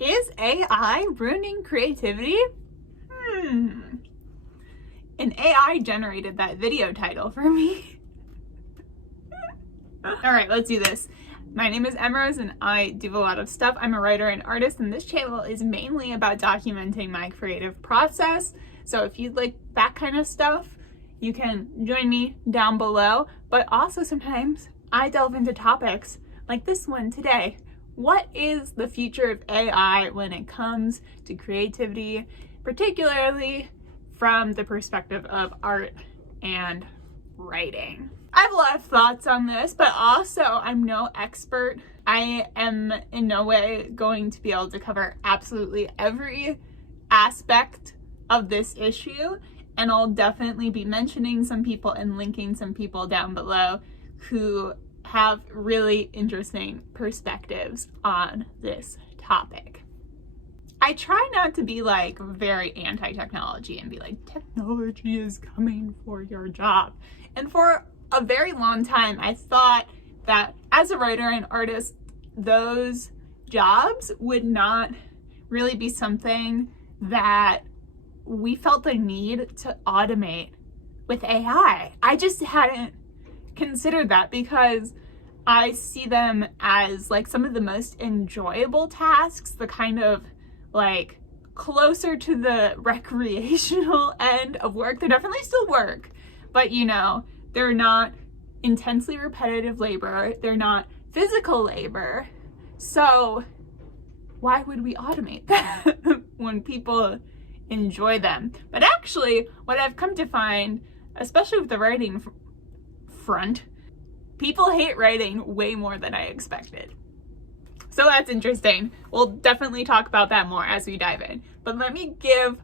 Is AI ruining creativity? An AI generated that video title for me. All right, let's do this. My name is Emrose and I do a lot of stuff. I'm a writer and artist, and this channel is mainly about documenting my creative process. So if you'd like that kind of stuff, you can join me down below. But also sometimes I delve into topics like this one today. What is the future of AI when it comes to creativity, particularly from the perspective of art and writing? I have a lot of thoughts on this, but also I'm no expert. I am in no way going to be able to cover absolutely every aspect of this issue, and I'll definitely be mentioning some people and linking some people down below who have really interesting perspectives on this topic. I try not to be like very anti-technology and be like, technology is coming for your job. And for a very long time, I thought that as a writer and artist, those jobs would not really be something that we felt the need to automate with AI. I just hadn't considered that because I see them as like some of the most enjoyable tasks, the kind of like closer to the recreational end of work. They're definitely still work, but you know, they're not intensely repetitive labor. They're not physical labor. So why would we automate them when people enjoy them? But actually, what I've come to find, especially with the writing front, people hate writing way more than I expected. So that's interesting. We'll definitely talk about that more as we dive in. But let me give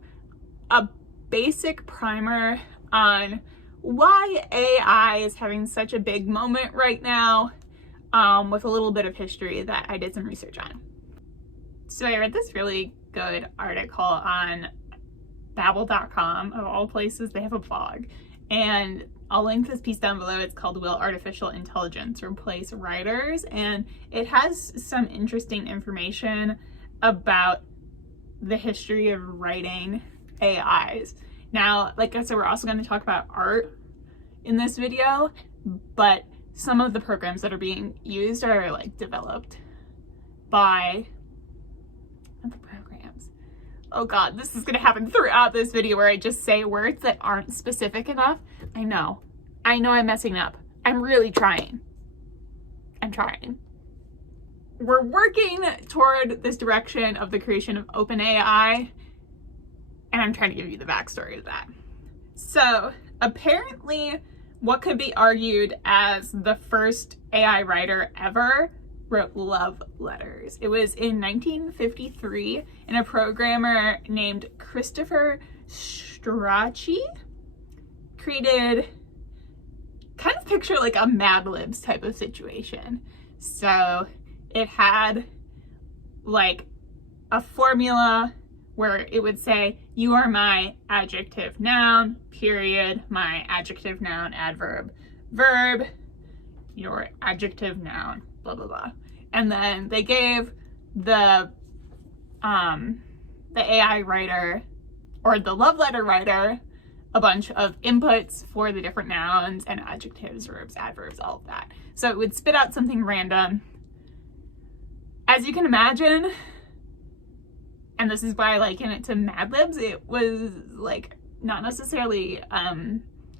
a basic primer on why AI is having such a big moment right now, with a little bit of history that I did some research on. So I read this really good article on babble.com, of all places. They have a blog, and I'll link this piece down below. It's called Will Artificial Intelligence Replace Writers? And it has some interesting information about the history of writing AIs. Now, like I said, we're also going to talk about art in this video, but some of the programs that are being used are like developed by the programs. Oh God, this is going to happen throughout this video where I just say words that aren't specific enough. I know I'm messing up. I'm really trying. I'm trying. We're working toward this direction of the creation of OpenAI, and I'm trying to give you the backstory of that. So apparently what could be argued as the first AI writer ever wrote love letters. It was in 1953, and a programmer named Christopher Strachey created, kind of picture like a Mad Libs type of situation. So it had like a formula where it would say, you are my adjective noun, period, my adjective noun, adverb, verb, your adjective noun, blah, blah, blah. And then they gave the AI writer, or the love letter writer, a bunch of inputs for the different nouns and adjectives, verbs, adverbs, all of that. So it would spit out something random. As you can imagine, and this is why I liken it to Mad Libs, it was like not necessarily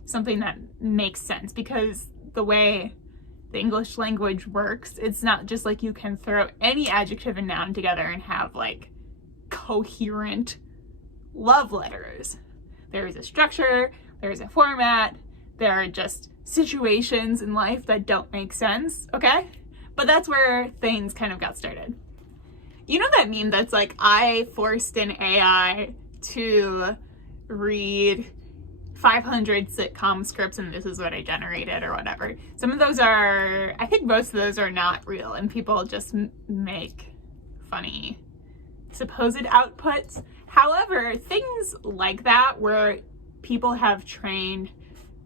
something that makes sense, because the way the English language works, it's not just like you can throw any adjective and noun together and have like coherent love letters. There is a structure, there is a format, there are just situations in life that don't make sense, okay? But that's where things kind of got started. You know that meme that's like, I forced an AI to read 500 sitcom scripts and this is what I generated, or whatever. Some of those are, I think most of those are not real, and people just make funny supposed outputs. However, things like that where people have trained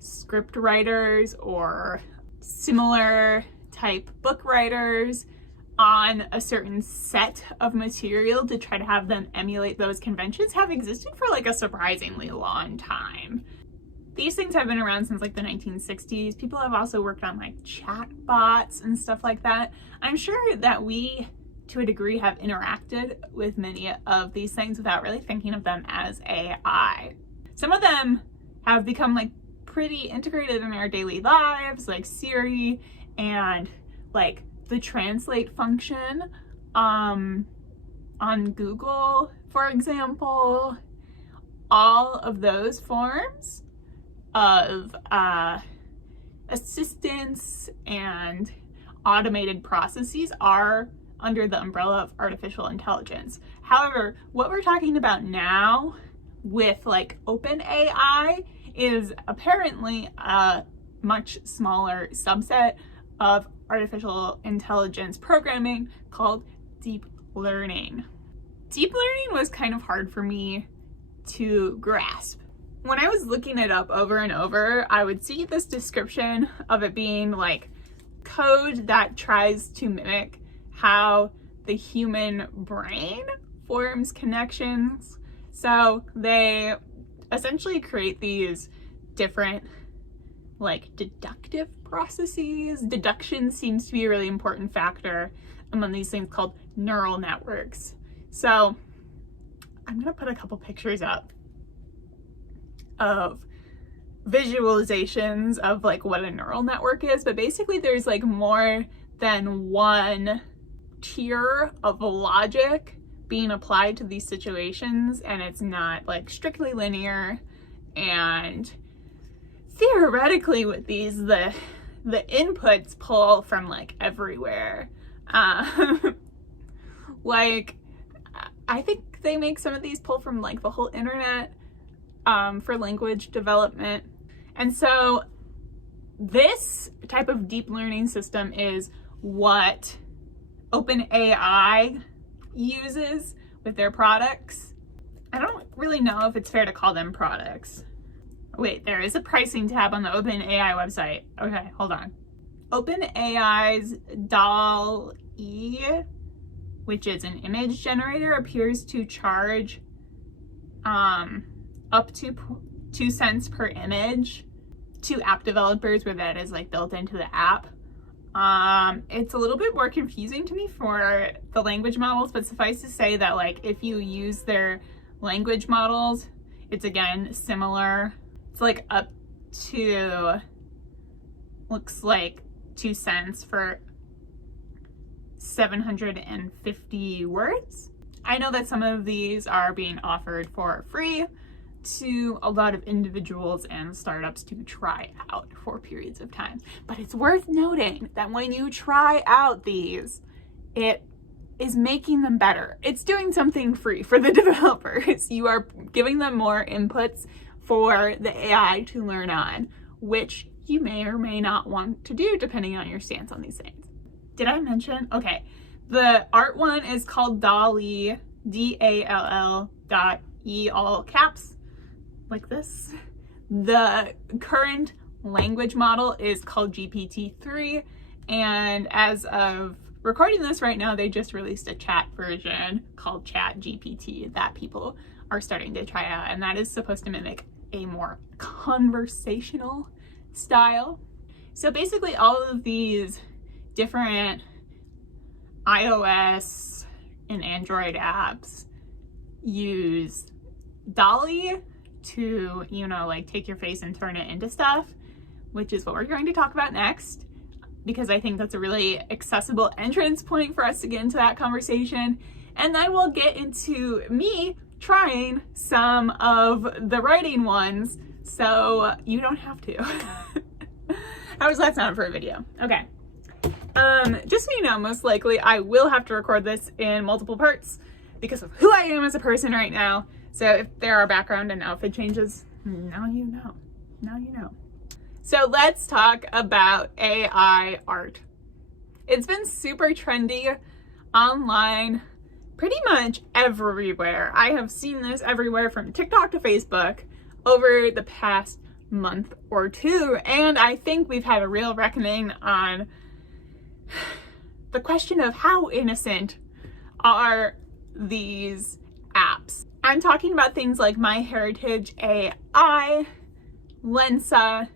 script writers or similar type book writers on a certain set of material to try to have them emulate those conventions have existed for like a surprisingly long time. These things have been around since like the 1960s. People have also worked on like chat bots and stuff like that. I'm sure that we, to a degree, have interacted with many of these things without really thinking of them as AI. Some of them have become like pretty integrated in our daily lives, like Siri and like the translate function on Google, for example. All of those forms of assistance and automated processes are under the umbrella of artificial intelligence. However, what we're talking about now with like OpenAI is apparently a much smaller subset of artificial intelligence programming called deep learning. Deep learning was kind of hard for me to grasp. When I was looking it up over and over, I would see this description of it being like code that tries to mimic how the human brain forms connections. So they essentially create these different like deductive processes. Deduction seems to be a really important factor among these things called neural networks. So I'm gonna put a couple pictures up of visualizations of like what a neural network is, but basically there's like more than one tier of logic being applied to these situations, and it's not like strictly linear. And theoretically with these, the inputs pull from like everywhere. Like I think they make some of these pull from like the whole internet for language development. And so this type of deep learning system is what OpenAI uses with their products. I don't really know if it's fair to call them products. Wait, there is a pricing tab on the OpenAI website. Okay, hold on. OpenAI's DALL-E, which is an image generator, appears to charge up to 2 cents per image to app developers, where that is like built into the app. It's a little bit more confusing to me for the language models, but suffice to say that like if you use their language models, it's again similar. It's like up to, looks like 2 cents for 750 words. I know that some of these are being offered for free to a lot of individuals and startups to try out for periods of time. But it's worth noting that when you try out these, it is making them better. It's doing something free for the developers. You are giving them more inputs for the AI to learn on, which you may or may not want to do depending on your stance on these things. Did I mention? Okay, the art one is called DALL-E, DALL-E, all caps, like this. The current language model is called GPT-3, and as of recording this right now, they just released a chat version called Chat GPT that people are starting to try out, and that is supposed to mimic a more conversational style. So basically all of these different iOS and Android apps use DALL-E to, you know, like take your face and turn it into stuff, which is what we're going to talk about next, because I think that's a really accessible entrance point for us to get into that conversation. And then we'll get into me trying some of the writing ones so you don't have to. How does that sound for a video? Okay. Just so you know, most likely I will have to record this in multiple parts because of who I am as a person right now. So if there are background and outfit changes, now you know. Now you know. So let's talk about AI art. It's been super trendy online pretty much everywhere. I have seen this everywhere from TikTok to Facebook over the past month or two, and I think we've had a real reckoning on the question of how innocent are these apps. I'm talking about things like MyHeritage AI, Lensa,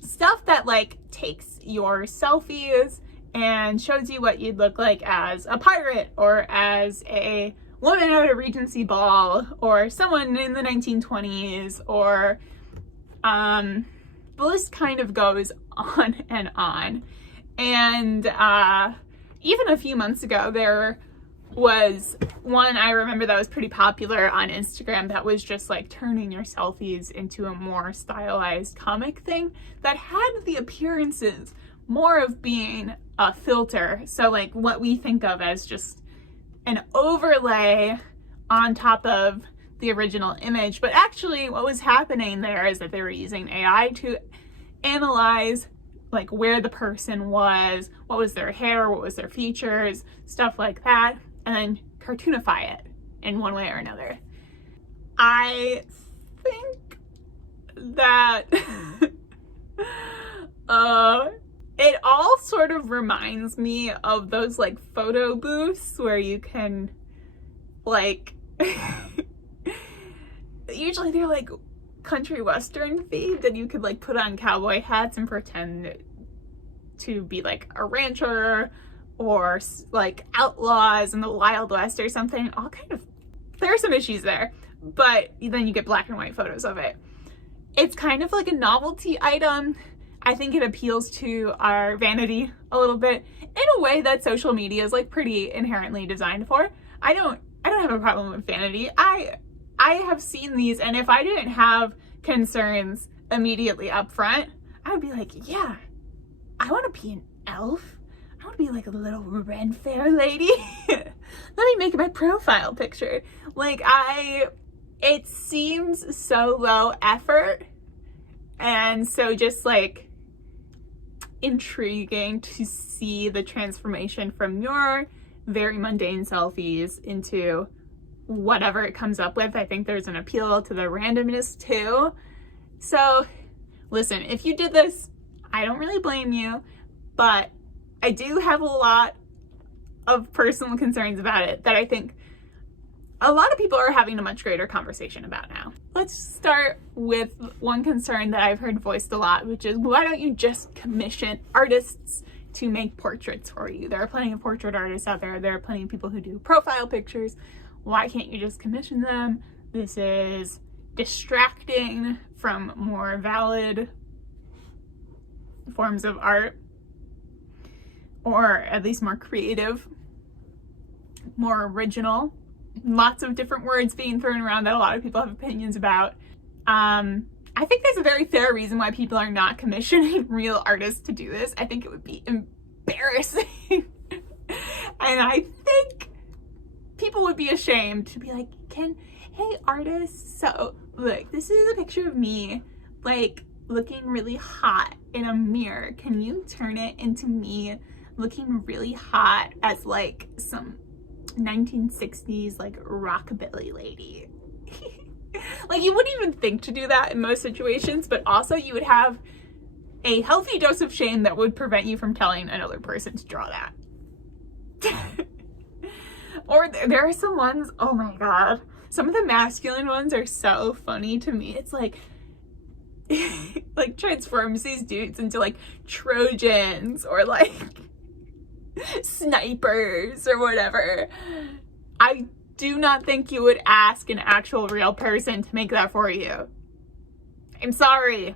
stuff that like takes your selfies and shows you what you'd look like as a pirate or as a woman at a Regency ball or someone in the 1920s, or the list kind of goes on and on. And even a few months ago, there was one I remember that was pretty popular on Instagram that was just like turning your selfies into a more stylized comic thing that had the appearances more of being a filter. So like what we think of as just an overlay on top of the original image. But actually what was happening there is that they were using AI to analyze like where the person was, what was their hair, what was their features, stuff like that, and then cartoonify it in one way or another. I think that it all sort of reminds me of those like photo booths where you can like usually they're like country western themed, and you could like put on cowboy hats and pretend to be like a rancher or like outlaws in the Wild West or something. All kind of, there are some issues there, but then you get black and white photos of it. It's kind of like a novelty item. I think it appeals to our vanity a little bit in a way that social media is like pretty inherently designed for. I don't have a problem with vanity. I have seen these, and if I didn't have concerns immediately up front, I would be like, yeah, I want to be an elf. I want to be like a little red fair lady. Let me make my profile picture. Like it seems so low effort and so just like intriguing to see the transformation from your very mundane selfies into whatever it comes up with. I think there's an appeal to the randomness too. So listen, if you did this, I don't really blame you, but I do have a lot of personal concerns about it that I think a lot of people are having a much greater conversation about now. Let's start with one concern that I've heard voiced a lot, which is why don't you just commission artists to make portraits for you? There are plenty of portrait artists out there. There are plenty of people who do profile pictures. Why can't you just commission them? This is distracting from more valid forms of art, or at least more creative, more original. Lots of different words being thrown around that a lot of people have opinions about. I think there's a very fair reason why people are not commissioning real artists to do this. I think it would be embarrassing. And I think people would be ashamed to be like, hey artists, so look, this is a picture of me like looking really hot in a mirror. Can you turn it into me looking really hot as like some 1960s like rockabilly lady? Like you wouldn't even think to do that in most situations, but also you would have a healthy dose of shame that would prevent you from telling another person to draw that. Or there are some ones, oh my god, some of the masculine ones are so funny to me. It's like like transforms these dudes into like Trojans or like snipers or whatever. I do not think you would ask an actual real person to make that for you. I'm sorry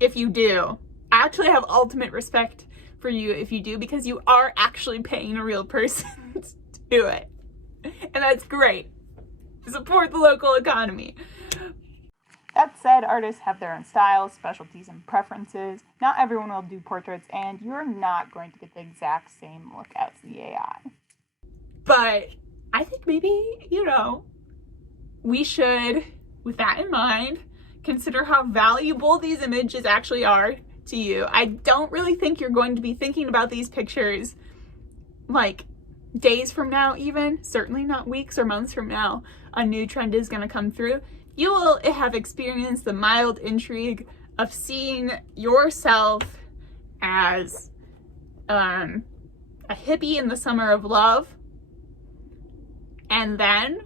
if you do. I actually have ultimate respect for you if you do, because you are actually paying a real person to do it. And that's great. Support the local economy. That said, artists have their own styles, specialties, and preferences. Not everyone will do portraits, and you're not going to get the exact same look as the AI. But I think maybe, we should, with that in mind, consider how valuable these images actually are to you. I don't really think you're going to be thinking about these pictures like days from now even, certainly not weeks or months from now. A new trend is going to come through. You will have experienced the mild intrigue of seeing yourself as a hippie in the summer of love, and then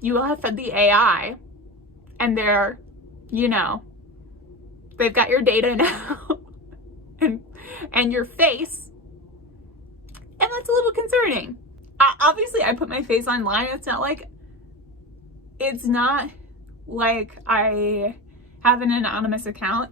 you will have fed the AI, and they're, you know, they've got your data now and your face, and that's a little concerning. Obviously, I put my face online. It's not like I have an anonymous account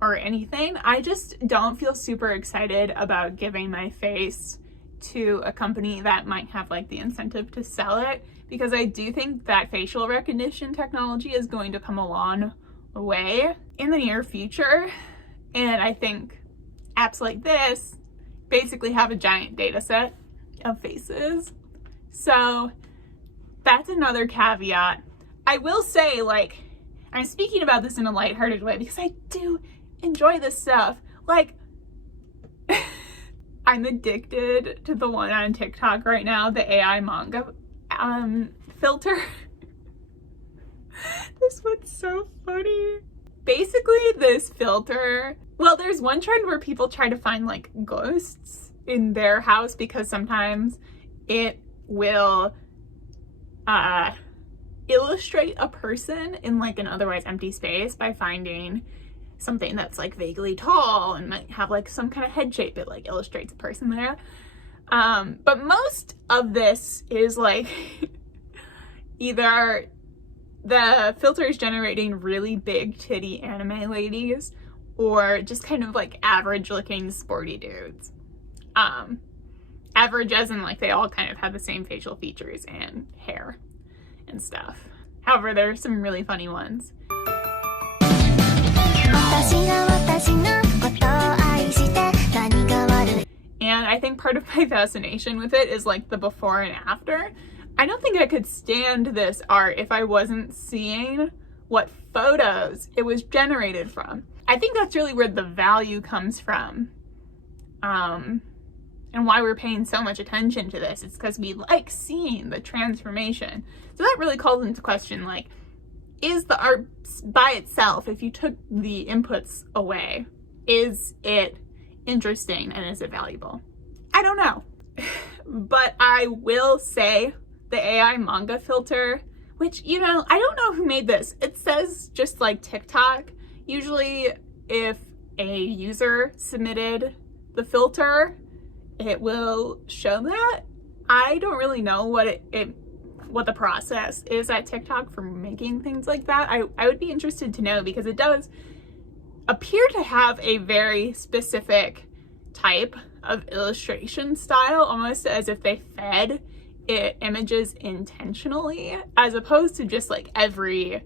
or anything. I just don't feel super excited about giving my face to a company that might have like the incentive to sell it, because I do think that facial recognition technology is going to come a long way in the near future. And I think apps like this basically have a giant data set of faces. So that's another caveat. I will say, like, I'm speaking about this in a lighthearted way because I do enjoy this stuff. Like, I'm addicted to the one on TikTok right now, the AI manga filter. This one's so funny. Basically, this filter, well, there's one trend where people try to find like ghosts in their house because sometimes it will illustrate a person in like an otherwise empty space by finding something that's like vaguely tall and might have like some kind of head shape. It like illustrates a person there. But most of this is like either the filter is generating really big titty anime ladies or just kind of like average looking sporty dudes. Average as in like they all kind of have the same facial features and hair and stuff. However, there are some really funny ones. And I think part of my fascination with it is like the before and after. I don't think I could stand this art if I wasn't seeing what photos it was generated from. I think that's really where the value comes from. And why we're paying so much attention to this. It's because we like seeing the transformation. So that really calls into question, like, is the art by itself, if you took the inputs away, is it interesting and is it valuable? I don't know. But I will say the AI manga filter, which, you know, I don't know who made this. It says just like TikTok. Usually if a user submitted the filter, it will show that. I don't really know what the process is at TikTok for making things like that. I would be interested to know, because it does appear to have a very specific type of illustration style, almost as if they fed it images intentionally, as opposed to just like every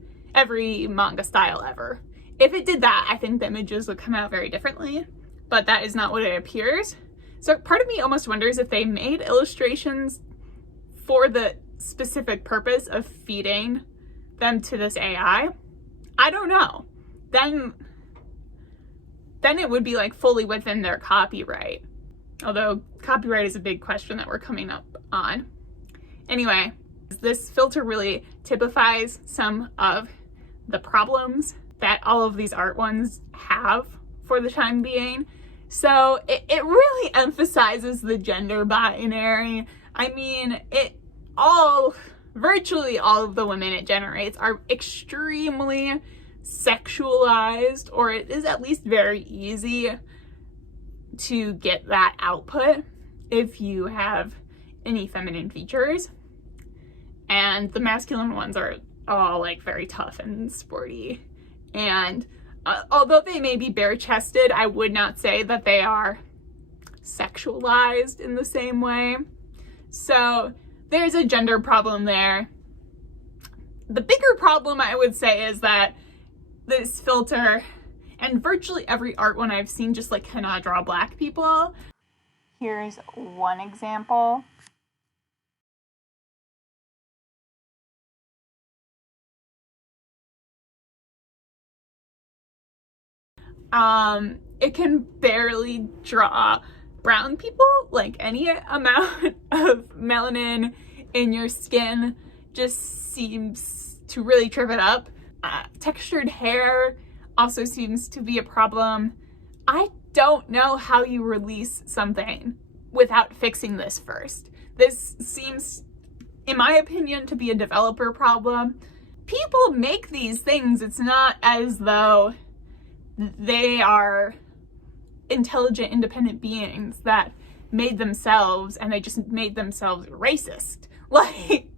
manga style ever. If it did that, I think the images would come out very differently, but that is not what it appears. So part of me almost wonders if they made illustrations for the specific purpose of feeding them to this AI. I don't know. Then it would be like fully within their copyright. Although copyright is a big question that we're coming up on. Anyway, this filter really typifies some of the problems that all of these art ones have for the time being. So it really emphasizes the gender binary. I mean, virtually all of the women it generates are extremely sexualized, or it is at least very easy to get that output if you have any feminine features. And the masculine ones are all like very tough and sporty. And although they may be bare-chested, I would not say that they are sexualized in the same way. So there's a gender problem there. The bigger problem, I would say, is that this filter, and virtually every art one I've seen, just like cannot draw black people. Here's one example. It can barely draw brown people. Like any amount of melanin in your skin just seems to really trip it up. Textured hair also seems to be a problem. I don't know how you release something without fixing this first. This seems, in my opinion, to be a developer problem. People make these things. It's not as though they are intelligent, independent beings that made themselves and they just made themselves racist. Like,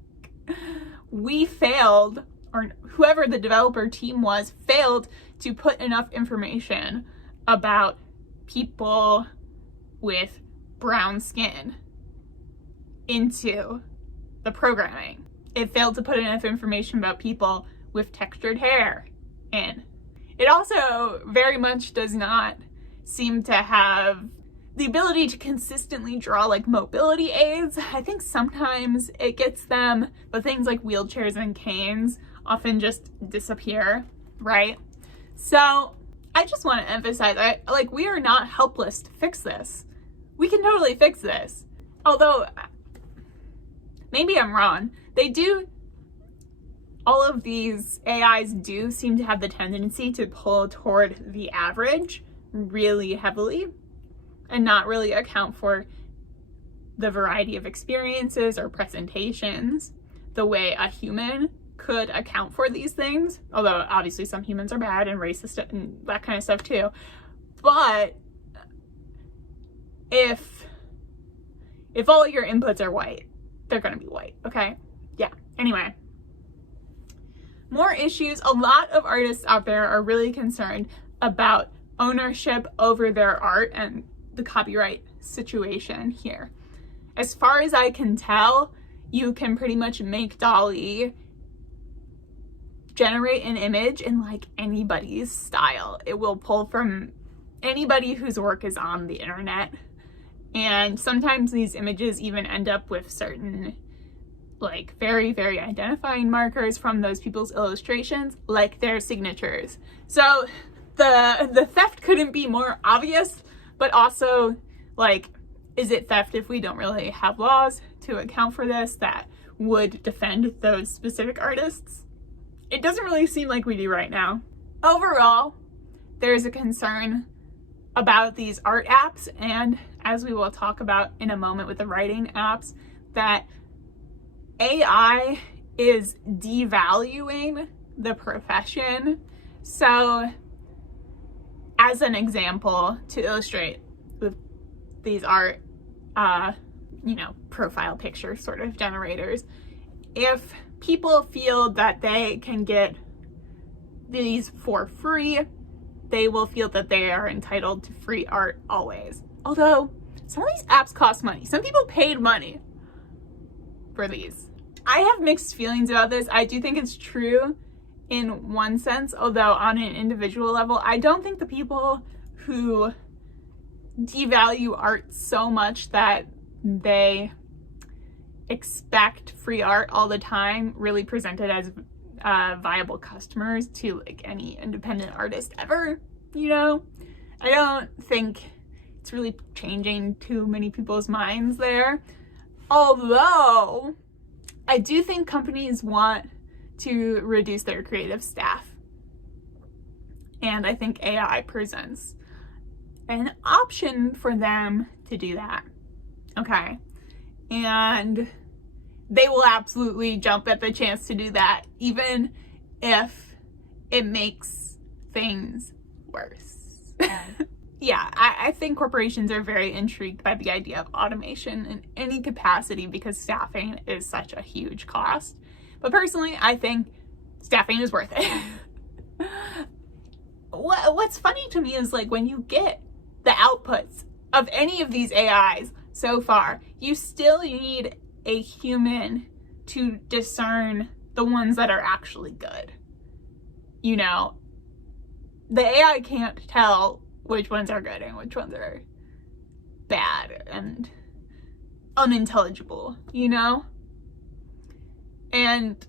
we failed, or whoever the developer team was, failed to put enough information about people with brown skin into the programming. It failed to put enough information about people with textured hair in. It also very much does not seem to have the ability to consistently draw like mobility aids. I think sometimes it gets them, but things like wheelchairs and canes often just disappear, right? So I just want to emphasize, we are not helpless to fix this. We can totally fix this. Although, maybe I'm wrong. All of these AIs do seem to have the tendency to pull toward the average really heavily and not really account for the variety of experiences or presentations the way a human could account for these things. Although obviously some humans are bad and racist and that kind of stuff too. But if all your inputs are white, they're gonna be white, okay? Yeah, anyway. More issues. A lot of artists out there are really concerned about ownership over their art and the copyright situation here. As far as I can tell, you can pretty much make DALL-E generate an image in like anybody's style. It will pull from anybody whose work is on the internet. And sometimes these images even end up with certain like very, very identifying markers from those people's illustrations, like their signatures. So the theft couldn't be more obvious, but also, like, is it theft if we don't really have laws to account for this that would defend those specific artists? It doesn't really seem like we do right now. Overall, there's a concern about these art apps, and as we will talk about in a moment with the writing apps, that AI is devaluing the profession. So, as an example, to illustrate with these art, profile picture sort of generators, if people feel that they can get these for free, they will feel that they are entitled to free art always. Although, some of these apps cost money. Some people paid money for these. I have mixed feelings about this. I do think it's true in one sense, although on an individual level, I don't think the people who devalue art so much that they expect free art all the time really present it as viable customers to like any independent artist ever, I don't think it's really changing too many people's minds there. Although I do think companies want to reduce their creative staff. And I think AI presents an option for them to do that. Okay. And they will absolutely jump at the chance to do that, even if it makes things worse. Yeah, I think corporations are very intrigued by the idea of automation in any capacity because staffing is such a huge cost. But personally, I think staffing is worth it. What's funny to me is like when you get the outputs of any of these AIs so far, you still need a human to discern the ones that are actually good. The AI can't tell which ones are good and which ones are bad and unintelligible, And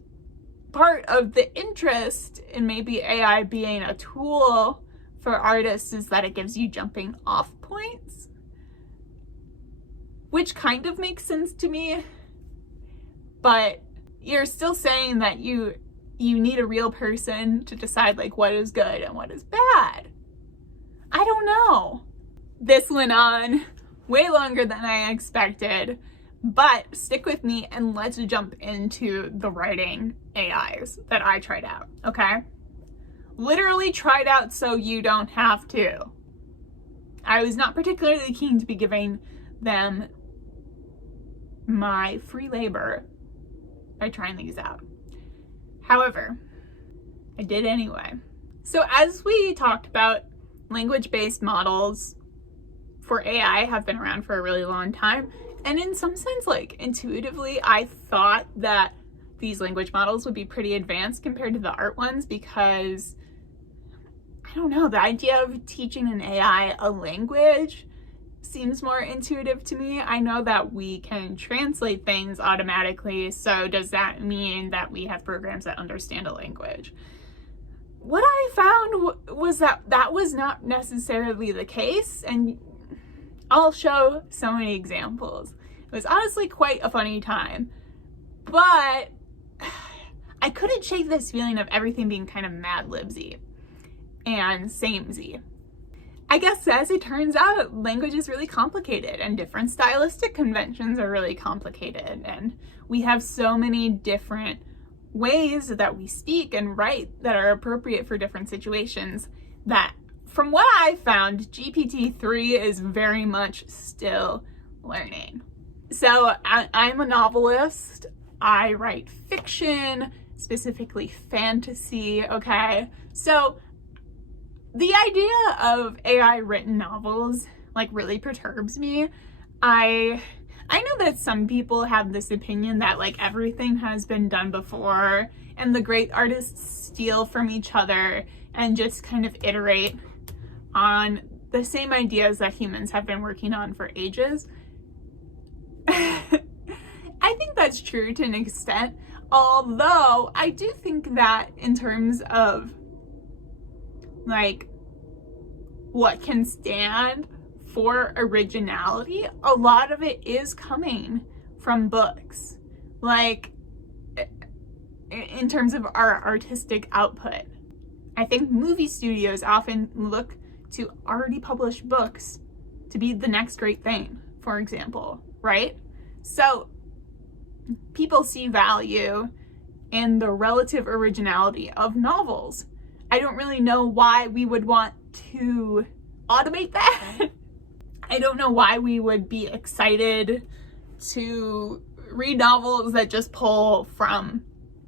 part of the interest in maybe AI being a tool for artists is that it gives you jumping off points, which kind of makes sense to me, but you're still saying that you need a real person to decide like what is good and what is bad. I don't know. This went on way longer than I expected, but stick with me and let's jump into the writing AIs that I tried out, okay? Literally tried out so you don't have to. I was not particularly keen to be giving them my free labor by trying these out. However, I did anyway. So as we talked about, language-based models for AI have been around for a really long time. And in some sense, like intuitively, I thought that these language models would be pretty advanced compared to the art ones because, I don't know, the idea of teaching an AI a language seems more intuitive to me. I know that we can translate things automatically, so does that mean that we have programs that understand a language? What I found was that that was not necessarily the case, and I'll show so many examples. It was honestly quite a funny time, but I couldn't shake this feeling of everything being kind of Mad Libsy and samey. I guess as it turns out, language is really complicated and different stylistic conventions are really complicated, and we have so many different ways that we speak and write that are appropriate for different situations that, from what I found, GPT-3 is very much still learning. So I'm a novelist. I write fiction, specifically fantasy, okay? So the idea of AI written novels like really perturbs me. I know that some people have this opinion that like everything has been done before and the great artists steal from each other and just kind of iterate on the same ideas that humans have been working on for ages. I think that's true to an extent, although I do think that in terms of like what can stand for originality, a lot of it is coming from books. Like in terms of our artistic output, I think movie studios often look to already published books to be the next great thing, for example, right? So people see value in the relative originality of novels. I don't really know why we would want to automate that. I don't know why we would be excited to read novels that just pull from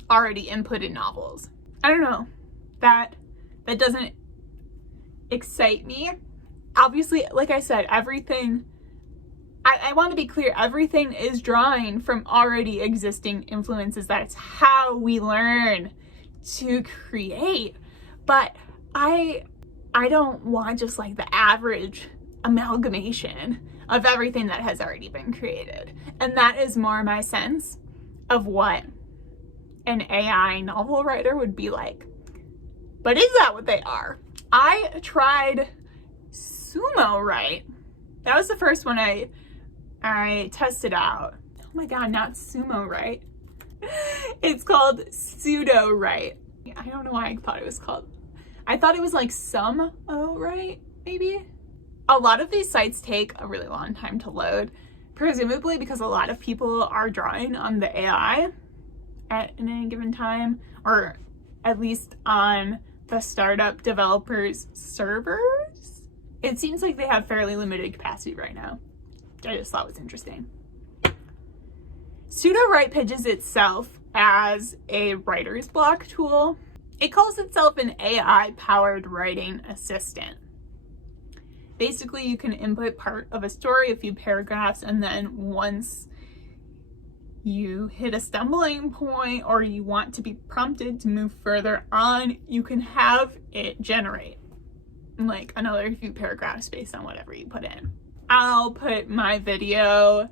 already inputted novels. I don't know. That doesn't excite me. Obviously, like I said, everything, I want to be clear, everything is drawing from already existing influences. That's how we learn to create. But I don't want just like the average amalgamation of everything that has already been created. And that is more my sense of what an AI novel writer would be like. But is that what they are? I tried Sumo Write. That was the first one I tested out. Oh my god, not Sumo Write. It's called Pseudo Write. I don't know why I thought it was called. I thought it was like Sumo Write, maybe? A lot of these sites take a really long time to load, presumably because a lot of people are drawing on the AI at any given time, or at least on the startup developers' servers. It seems like they have fairly limited capacity right now. I just thought was interesting. Pseudo Write pitches itself as a writer's block tool. It calls itself an AI-powered writing assistant. Basically, you can input part of a story, a few paragraphs, and then once you hit a stumbling point or you want to be prompted to move further on, you can have it generate like another few paragraphs based on whatever you put in. I'll put my video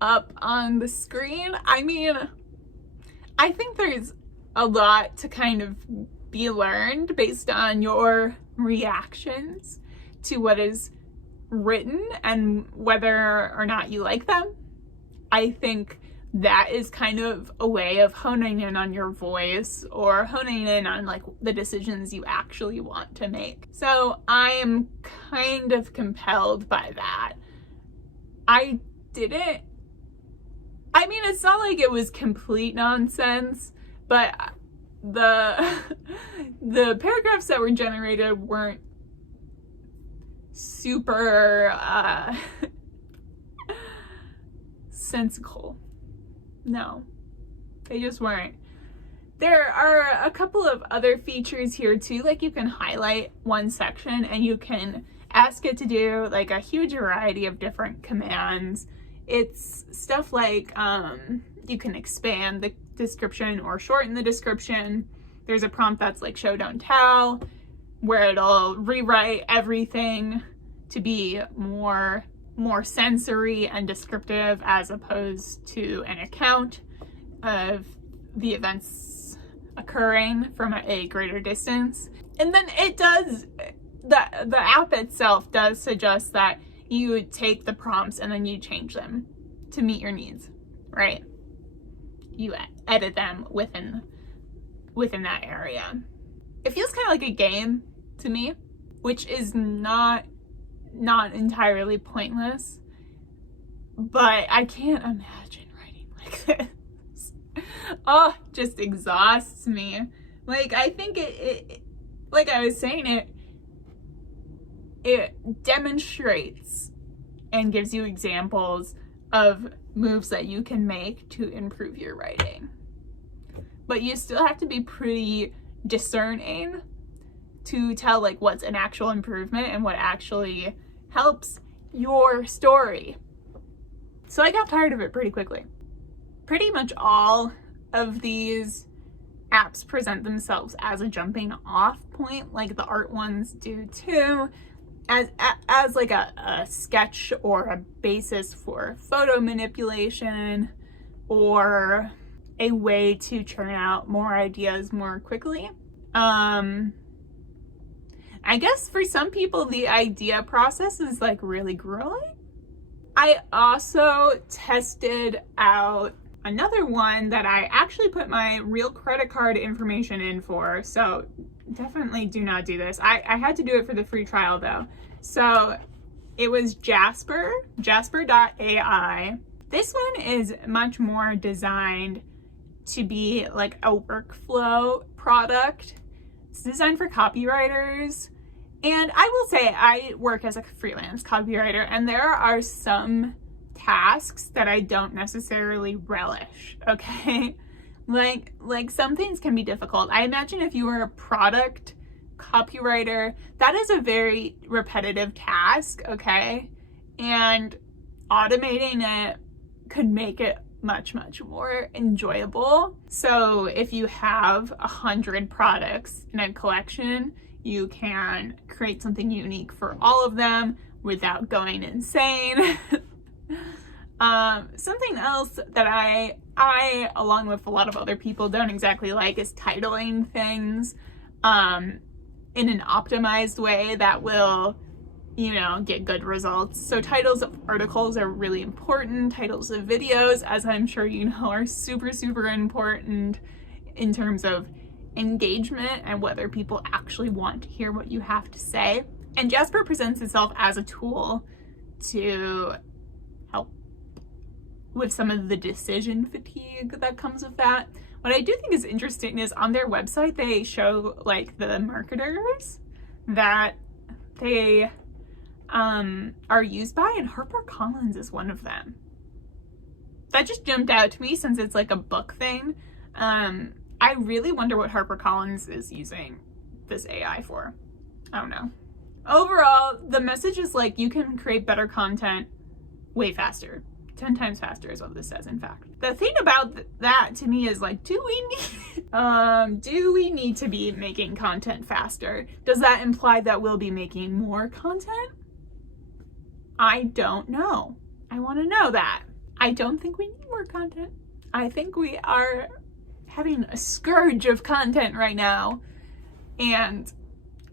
up on the screen. I mean, I think there's a lot to kind of be learned based on your reactions to what is written and whether or not you like them. I think that is kind of a way of honing in on your voice or honing in on like the decisions you actually want to make. So I am kind of compelled by that. I didn't, I mean, it's not like it was complete nonsense, but the paragraphs that were generated weren't super sensical. No, they just weren't. There are a couple of other features here too, like you can highlight one section and you can ask it to do like a huge variety of different commands. It's stuff like you can expand the description or shorten the description. There's a prompt that's like show don't tell, where it'll rewrite everything to be more sensory and descriptive as opposed to an account of the events occurring from a greater distance. And then it does, the app itself does suggest that you take the prompts and then you change them to meet your needs, right? You edit them within that area. It feels kind of like a game to me, which is not entirely pointless, but I can't imagine writing like this. Oh, just exhausts me. Like, I think it like I was saying, it demonstrates and gives you examples of moves that you can make to improve your writing. But you still have to be pretty discerning to tell like what's an actual improvement and what actually helps your story. So I got tired of it pretty quickly. Pretty much all of these apps present themselves as a jumping off point, like the art ones do too, as like a sketch or a basis for photo manipulation or a way to churn out more ideas more quickly. I guess for some people the idea process is like really grueling. I also tested out another one that I actually put my real credit card information in for, so definitely do not do this. I had to do it for the free trial though. So it was jasper.ai. This one is much more designed to be like a workflow product. It's designed for copywriters. And I will say I work as a freelance copywriter, and there are some tasks that I don't necessarily relish, okay? Like some things can be difficult. I imagine if you were a product copywriter, that is a very repetitive task, okay? And automating it could make it much more enjoyable. So if you have 100 products in a collection, you can create something unique for all of them without going insane. Something else that I along with a lot of other people don't exactly like is titling things in an optimized way that will, you know, get good results. So titles of articles are really important. Titles of videos, as I'm sure you know, are super important in terms of engagement and whether people actually want to hear what you have to say. And Jasper presents itself as a tool to help with some of the decision fatigue that comes with that. What I do think is interesting is on their website, they show like the marketers that they are used by, and HarperCollins is one of them. That just jumped out to me since it's like a book thing. I really wonder what HarperCollins is using this AI for. I don't know. Overall, the message is like you can create better content way faster. 10 times faster is what this says, in fact. The thing about that to me is like, do we need to be making content faster? Does that imply that we'll be making more content? I don't know. I want to know that. I don't think we need more content. I think we are having a scourge of content right now, and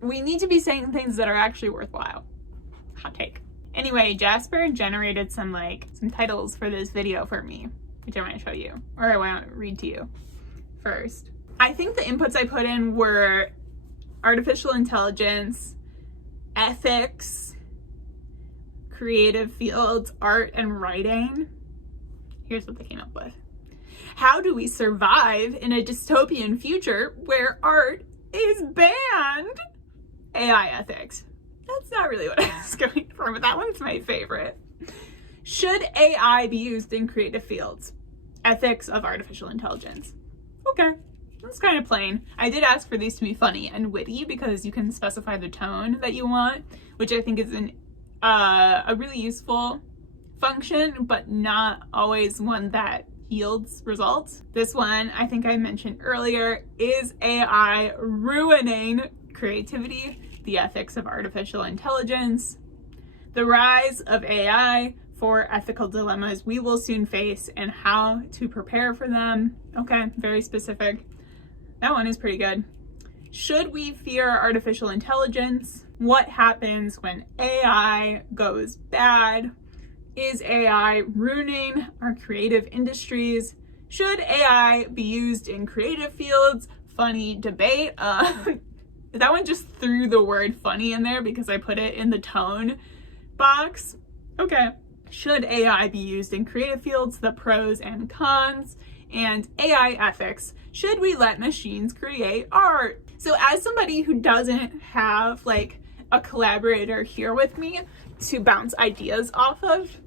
we need to be saying things that are actually worthwhile. Hot take. Anyway, Jasper generated some titles for this video for me, which I want to show you, or I want to read to you first. I think the inputs I put in were artificial intelligence, ethics, creative fields, art and writing. Here's what they came up with. How do we survive in a dystopian future where art is banned? AI ethics. That's not really what I was going for, but that one's my favorite. Should AI be used in creative fields? Ethics of artificial intelligence. Okay, that's kind of plain. I did ask for these to be funny and witty because you can specify the tone that you want, which I think is a really useful function, but not always one that yields results. This one, I think I mentioned earlier, is AI ruining creativity? The ethics of artificial intelligence. The rise of AI, 4 ethical dilemmas we will soon face and how to prepare for them. Okay, very specific. That one is pretty good. Should we fear artificial intelligence? What happens when AI goes bad? Is AI ruining our creative industries? Should AI be used in creative fields? Funny debate. That one just threw the word funny in there because I put it in the tone box. Okay. Should AI be used in creative fields? The pros and cons. And AI ethics. Should we let machines create art? So as somebody who doesn't have like a collaborator here with me to bounce ideas off of,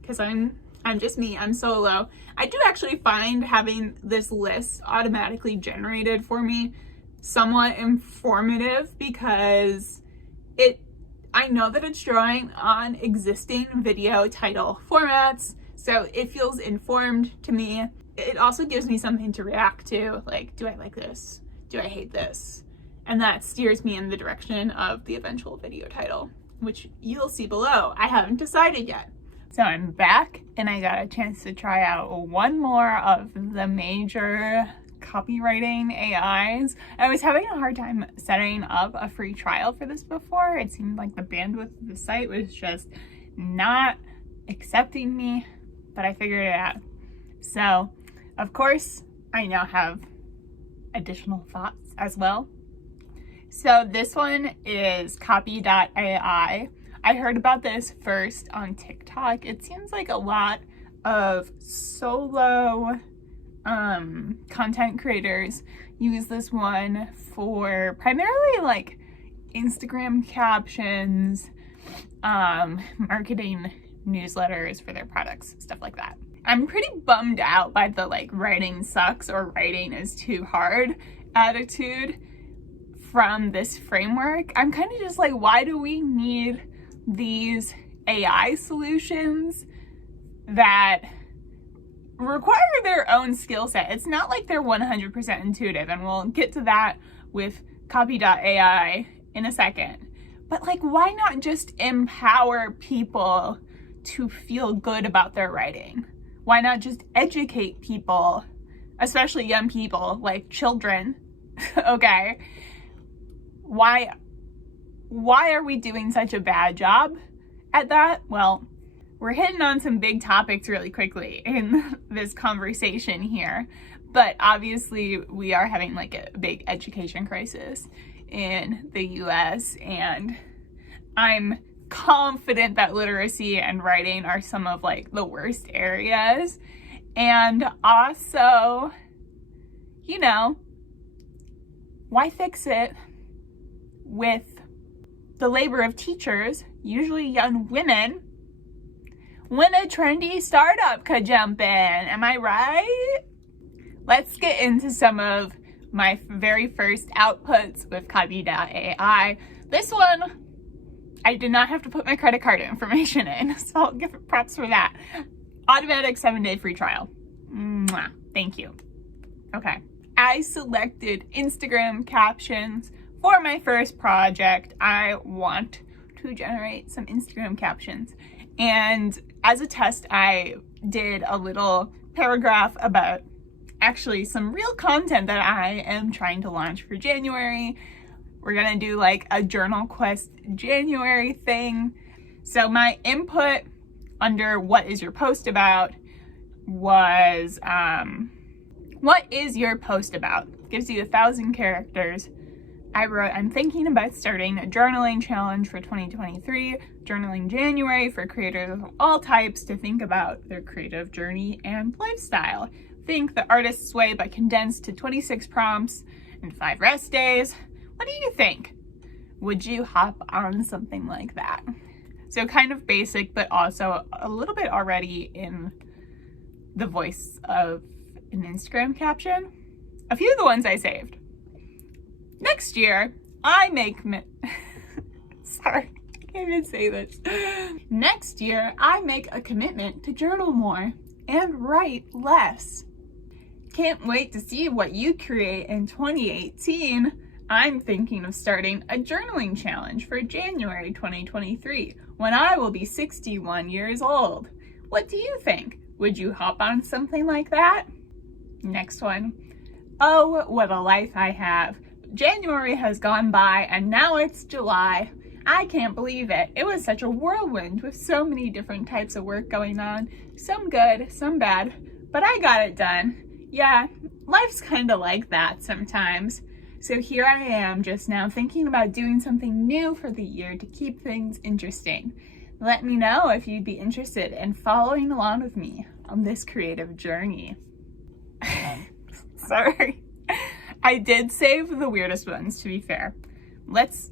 because I'm just me, I'm solo, I do actually find having this list automatically generated for me somewhat informative because I know that it's drawing on existing video title formats, so it feels informed to me. It also gives me something to react to, like, do I like this? Do I hate this? And that steers me in the direction of the eventual video title, which you'll see below. I haven't decided yet. So I'm back and I got a chance to try out one more of the major copywriting AIs. I was having a hard time setting up a free trial for this before. It seemed like the bandwidth of the site was just not accepting me, but I figured it out. So, of course, I now have additional thoughts as well. So this one is copy.ai. I heard about this first on TikTok. It seems like a lot of solo content creators use this one for primarily like Instagram captions, marketing newsletters for their products, stuff like that. I'm pretty bummed out by the like writing sucks or writing is too hard attitude from this framework. I'm kind of just like, why do we need these AI solutions that require their own skill set? It's not like they're 100% intuitive, and we'll get to that with copy.ai in a second. But like, why not just empower people to feel good about their writing? Why not just educate people, especially young people, like children? Okay. Why are we doing such a bad job at that? Well, we're hitting on some big topics really quickly in this conversation here, but obviously we are having like a big education crisis in the US, and I'm confident that literacy and writing are some of like the worst areas. And also, you know, why fix it with the labor of teachers, usually young women, when a trendy startup could jump in? Am I right? Let's get into some of my very first outputs with copy.ai. This one, I did not have to put my credit card information in, so I'll give it props for that. Automatic 7-day free trial. Mwah. Thank you. Okay. I selected Instagram captions for my first project. I want to generate some Instagram captions. And as a test, I did a little paragraph about actually some real content that I am trying to launch for January. We're gonna do like a Journal Quest January thing. So my input under what is your post about was, what is your post about? Gives you 1,000 characters. I wrote, I'm thinking about starting a journaling challenge for 2023, Journaling January, for creators of all types to think about their creative journey and lifestyle. Think the artist's way, but condensed to 26 prompts and 5 rest days. What do you think? Would you hop on something like that? So kind of basic, but also a little bit already in the voice of an Instagram caption. A few of the ones I saved. Next year, I make sorry, I can't even say this. Next year, I make a commitment to journal more and write less. Can't wait to see what you create in 2018. I'm thinking of starting a journaling challenge for January 2023, when I will be 61 years old. What do you think? Would you hop on something like that? Next one. Oh, what a life I have. January has gone by and now it's July. I can't believe it. It was such a whirlwind with so many different types of work going on. Some good, some bad, but I got it done. Yeah, life's kind of like that sometimes. So here I am just now thinking about doing something new for the year to keep things interesting. Let me know if you'd be interested in following along with me on this creative journey. Sorry. I did save the weirdest ones, to be fair. Let's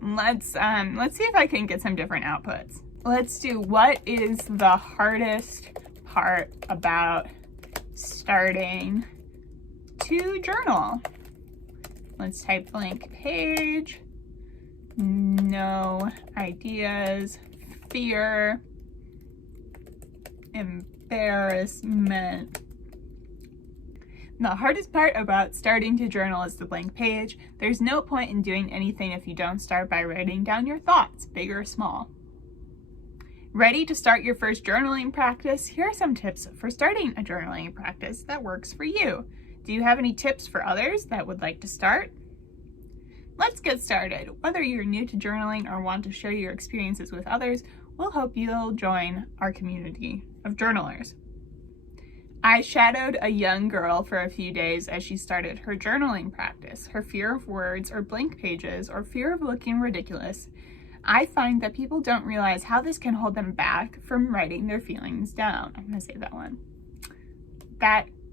see if I can get some different outputs. Let's do, what is the hardest part about starting to journal? Let's type blank page, no ideas, fear, embarrassment. The hardest part about starting to journal is the blank page. There's no point in doing anything if you don't start by writing down your thoughts, big or small. Ready to start your first journaling practice? Here are some tips for starting a journaling practice that works for you. Do you have any tips for others that would like to start? Let's get started. Whether you're new to journaling or want to share your experiences with others, we'll hope you'll join our community of journalers. I shadowed a young girl for a few days as she started her journaling practice. Her fear of words or blank pages or fear of looking ridiculous. I find that people don't realize how this can hold them back from writing their feelings down. I'm gonna say that one.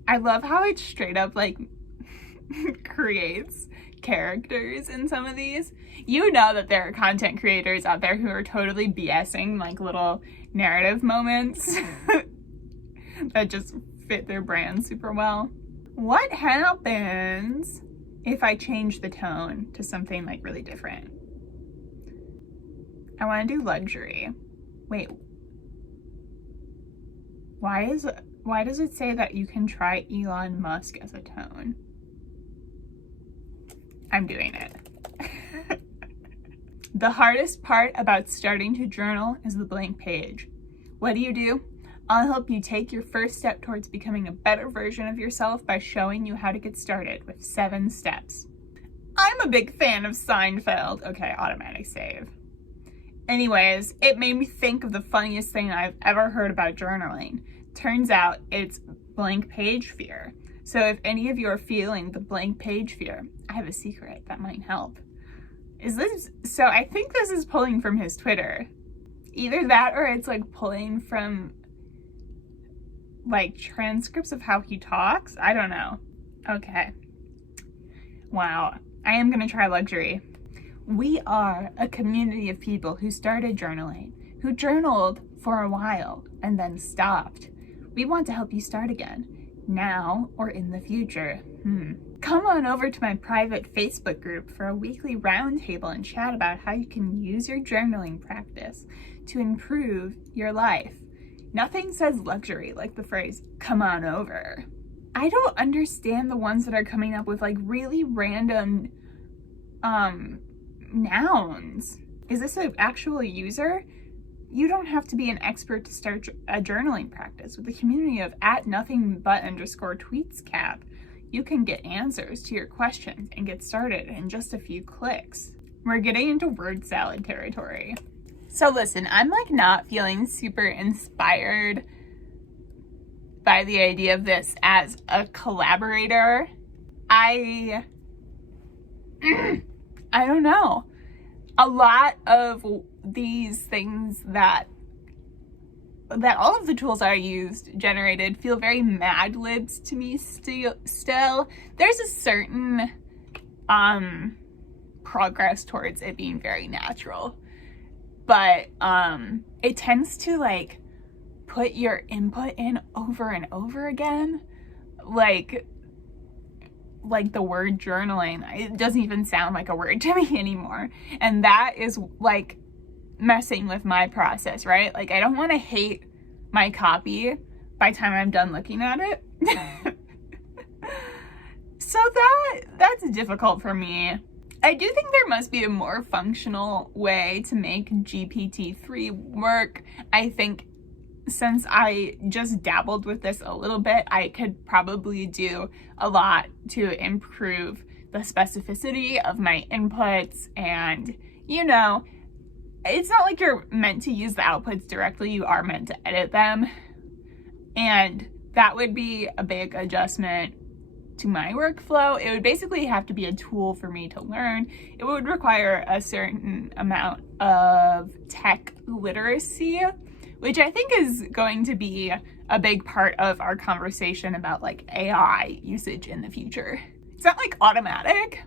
I love how it straight up like creates characters in some of these. You know that there are content creators out there who are totally BSing like little narrative moments that just fit their brand super well. What happens if I change the tone to something like really different? I want to do luxury. Wait. Why does it say that you can try Elon Musk as a tone? I'm doing it. The hardest part about starting to journal is the blank page. What do? I'll help you take your first step towards becoming a better version of yourself by showing you how to get started with 7 steps. I'm a big fan of Seinfeld. Okay, automatic save. Anyways, it made me think of the funniest thing I've ever heard about journaling. Turns out it's blank page fear. So if any of you are feeling the blank page fear, I have a secret that might help. So I think this is pulling from his Twitter. Either that or it's like pulling from like transcripts of how he talks. I don't know. Okay. Wow. I am gonna try luxury. We are a community of people who started journaling, who journaled for a while and then stopped. We want to help you start again, now or in the future. Come on over to my private Facebook group for a weekly roundtable and chat about how you can use your journaling practice to improve your life. Nothing says luxury like the phrase, come on over. I don't understand the ones that are coming up with like really random nouns. Is this an actual user? You don't have to be an expert to start a journaling practice. With the community of @nothing_but_tweetscap, you can get answers to your questions and get started in just a few clicks. We're getting into word salad territory. So listen, I'm like not feeling super inspired by the idea of this as a collaborator. I don't know. A lot of these things that all of the tools I used generated feel very Mad Libs to me still. There's a certain progress towards it being very natural, but it tends to like put your input in over and over again, like the word journaling. It doesn't even sound like a word to me anymore, and that is like messing with my process, right? Like, I don't want to hate my copy by the time I'm done looking at it. So that's difficult for me. I do think there must be a more functional way to make GPT-3 work. I think since I just dabbled with this a little bit, I could probably do a lot to improve the specificity of my inputs, and, you know, it's not like you're meant to use the outputs directly, you are meant to edit them. And that would be a big adjustment to my workflow. It would basically have to be a tool for me to learn. It would require a certain amount of tech literacy, which I think is going to be a big part of our conversation about like AI usage in the future. It's not like automatic.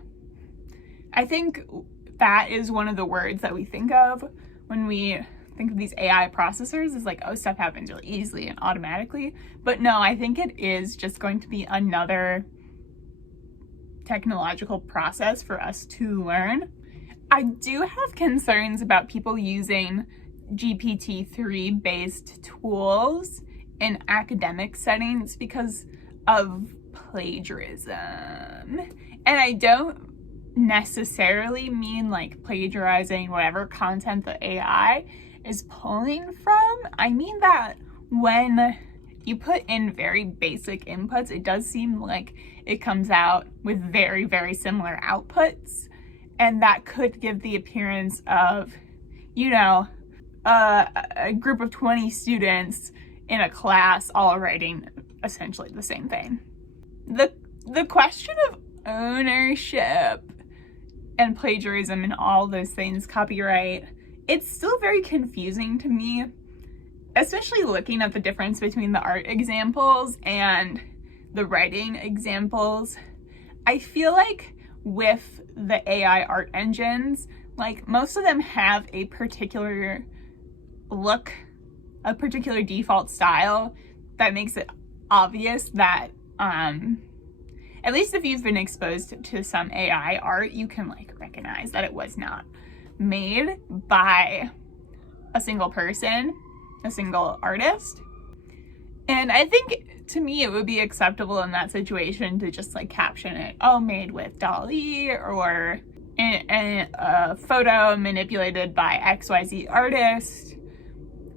I think that is one of the words that we think of when we think of these AI processors, is like, oh, stuff happens really easily and automatically. But no, I think it is just going to be another technological process for us to learn. I do have concerns about people using GPT-3 based tools in academic settings because of plagiarism. And I don't necessarily mean like plagiarizing whatever content the AI is pulling from. I mean that when you put in very basic inputs, it does seem like it comes out with very, very similar outputs. And that could give the appearance of, you know, a group of 20 students in a class all writing essentially the same thing. The question of ownership and plagiarism and all those things, copyright, it's still very confusing to me, especially looking at the difference between the art examples and the writing examples. I feel like with the AI art engines, like most of them have a particular look, a particular default style that makes it obvious that at least if you've been exposed to some AI art, you can like recognize that it was not made by a single person, a single artist. And I think to me it would be acceptable in that situation to just like caption it, oh, made with DALL-E, or a photo manipulated by XYZ artist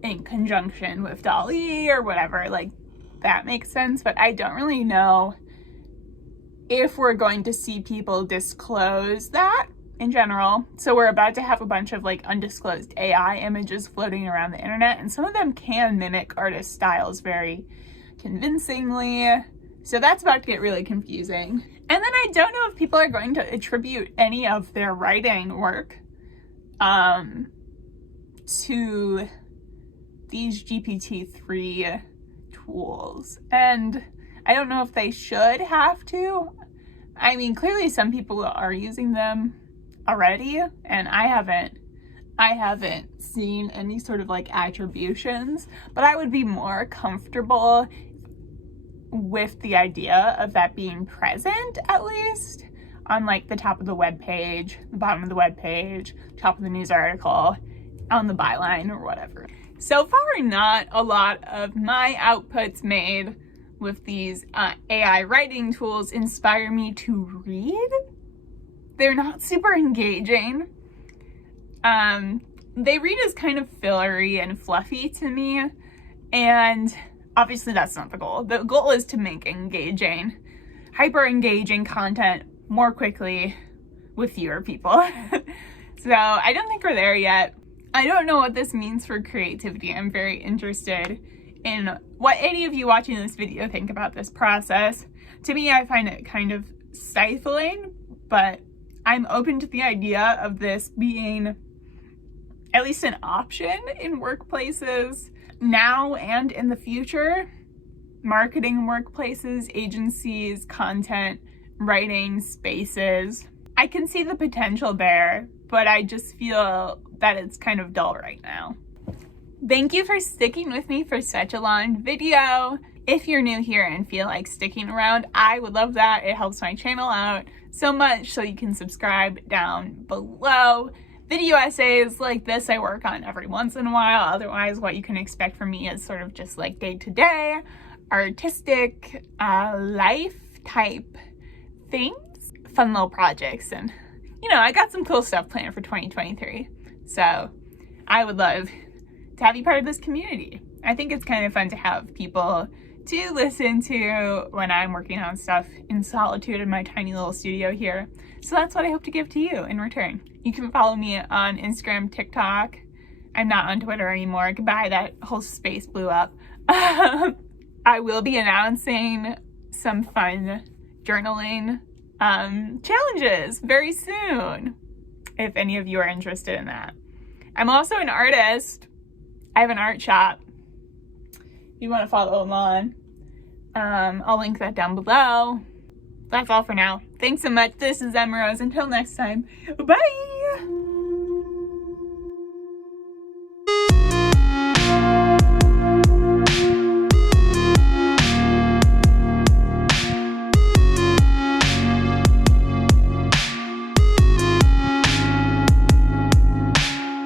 in conjunction with DALL-E or whatever. Like, that makes sense, but I don't really know if we're going to see people disclose that in general. So we're about to have a bunch of like undisclosed AI images floating around the internet, and some of them can mimic artist styles very convincingly. So that's about to get really confusing. And then I don't know if people are going to attribute any of their writing work to these GPT-3 tools. And I don't know if they should have to. I mean, clearly some people are using them already, and I haven't seen any sort of like attributions, but I would be more comfortable with the idea of that being present, at least on like the top of the web page, the bottom of the web page, top of the news article, on the byline or whatever. So far, not a lot of my outputs made with these AI writing tools inspire me to read. They're not super engaging. They read as kind of fillery and fluffy to me, and obviously that's not the goal. The goal is to make engaging, hyper engaging content more quickly with fewer people. So I don't think we're there yet. I don't know what this means for creativity. I'm very interested in what any of you watching this video think about this process. To me, I find it kind of stifling, but I'm open to the idea of this being at least an option in workplaces now and in the future. Marketing workplaces, agencies, content, writing spaces. I can see the potential there, but I just feel that it's kind of dull right now. Thank you for sticking with me for such a long video. If you're new here and feel like sticking around, I would love that. It helps my channel out so much, so you can subscribe down below. Video essays like this I work on every once in a while. Otherwise, what you can expect from me is sort of just like day-to-day, artistic, life type things. Fun little projects, and you know, I got some cool stuff planned for 2023. So I would love to have you part of this community. I think it's kind of fun to have people to listen to when I'm working on stuff in solitude in my tiny little studio here. So that's what I hope to give to you in return. You can follow me on Instagram, TikTok. I'm not on Twitter anymore. Goodbye, that whole space blew up. I will be announcing some fun journaling challenges very soon, if any of you are interested in that. I'm also an artist. I have an art shop. If you want to follow along, I'll link that down below. That's all for now. Thanks so much. This is Emma Rose. Until next time, bye!